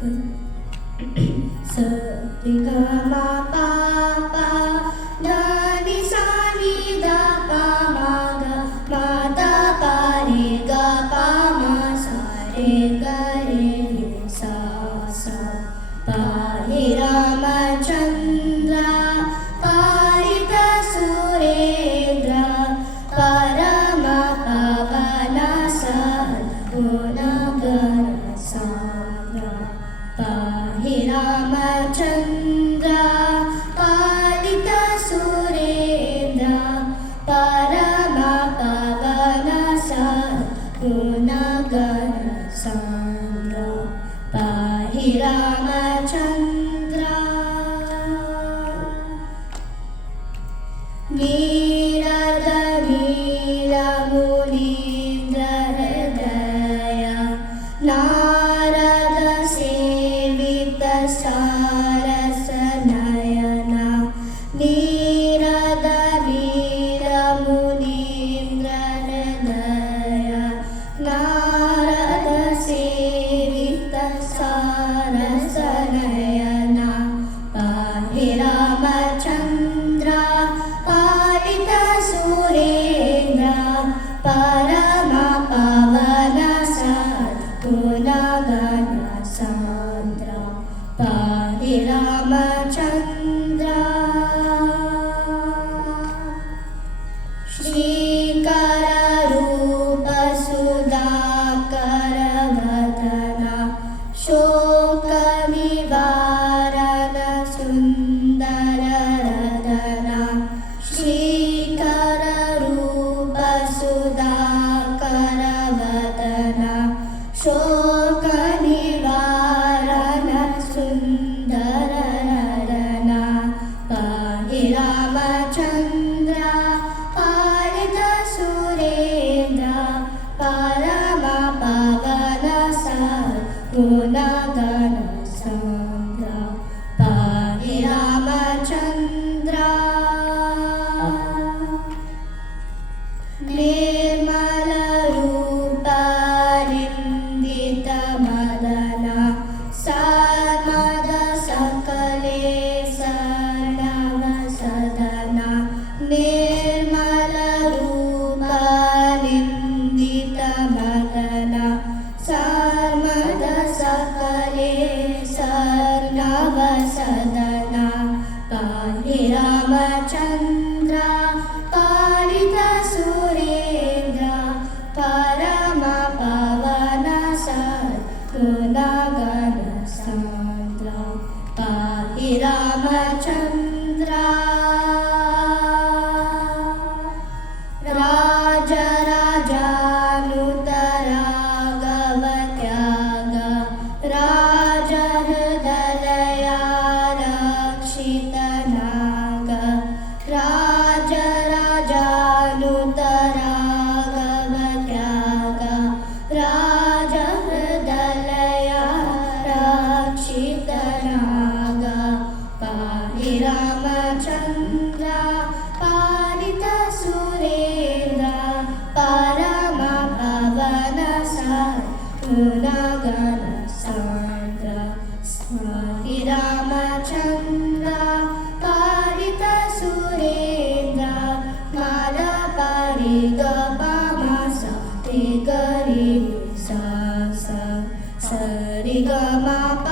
ಸ ರಿ ಗ ಮ ಪ ಪ ದ ನಿ ಸ ನಿ ದ ಪ ಮ ಗ ಮ ದ ಪ ರಿ ಗ ಪ ಮ ಸ ರೆ ಗ ರೆ ನಿ ಸ ಸ ಪಾಹಿ ರಾಮಚಂದ್ರ ಪಾಲಿತ ಸುರೇಂದ್ರ ಪರಮ ಪವನ ಸದ್ಗುಣಗಣ ಸಾಂದ್ರ ಪಾಹಿ ರಾಮಚಂದ್ರ ಪಾಲಿತ ಸುರೇಂದ್ರ ಪರಮ ಪವನ ಸದ್ಗುಣಗಣ ಸಾಂದ್ರ ಪಾಹಿ ರಾಮಚಂದ್ರ ನೀರದ ನೀರ ಮುನೀಂದ್ರ ಹೃದಯ ನಾರದ ಸೇವಿತ ಸಾರಸ ನಯನ ನೀರದ ನೀರ ಮುನೀಂದ್ರ ಹೃದಯ ನಾರದ ಸೇವಿತ ಸಾರಸ ನಯನ ಪಾಹಿ ರಾಮಚಂದ್ರ ಪಾಲಿತ ಸುರೇಂದ್ರ ಪರಮ ಪವನ ಸದ್ಗುಣಗಣ ಸಾಂದ್ರ ಪಾಹಿ ರಾಮಚಂದ್ರ ಶ್ರೀಕರ ರೂಪ ಸುಧಾಕರ ವದನ ಶೋಕ ನಿವಾರಣ ಸುಂದರ ರದನ ಶ್ರೀಕರ ರೂಪ ಸುಧಾಕರ ವದನ ಶೋಕ ನಿವಾರಣ ಸುಂದರ ರದನ ಪಾಹಿ ರಾಮಚಂದ್ರ ಪಾಲಿತ ಸುರೇಂದ್ರ ಪರಮ ಪವನ ಸದ್ಗುಣಗಣ ಸಾಂದ್ರ ಪಾಹಿ ರಾಮಚಂದ್ರ ನಿರ್ಮಲ ರೂಪ ನಿಂದಿತ ಮದನ ಸನ್ಮದ ಸಕಲೇ ಸನವ ಸದನ ನಿರ್ಮಲ ರೂಪ ನಿಂದಿತ ಮದನ ಸನ್ಮದ ಸಕಲೇ ಸರ್ನವ ಸದನ ಪಾಹಿ ರಾಮಚಂದ್ರ ಪಾಲಿತ ಸುರೇಂದ್ರ ಪರಮ ಪವನ ಸದ್ಗುಣಗಣ ಸಾಂದ್ರ ಪಾಹಿ ರಾಮಚಂದ್ರ ರಾಜ ರಾಜಾನುತ ರಾಘವ ತ್ಯಾಗ ರಾಜ ಹೃದಯ ರಕ್ಷಿತ ನಾಗ ರಾಜ ರಾಜಾನುತ ರಾಘವ ತ್ಯಾಗ ರಾಜ ಹೃದಯ ರಕ್ಷಿತ ನಾಗ ಪಾಹಿ ರಾಮಚಂದ್ರ ಪಾಲಿತ ಸುರೇಂದ್ರ ಪರಮ ಪವನ ಸದ್ಗುಣಗಣ ಸಾಂದ್ರ ಪಾಹಿ ರಾಮಚಂದ್ರ ಪಾಲಿತ ಸುರೇಂದ್ರ ಮಾದ ಪಾರಿ ಗ ಪ ಮ ಸ ರಿ ಗ ರಿ ಸ ಸ ಸ ರಿ ಗ ಮ ಪ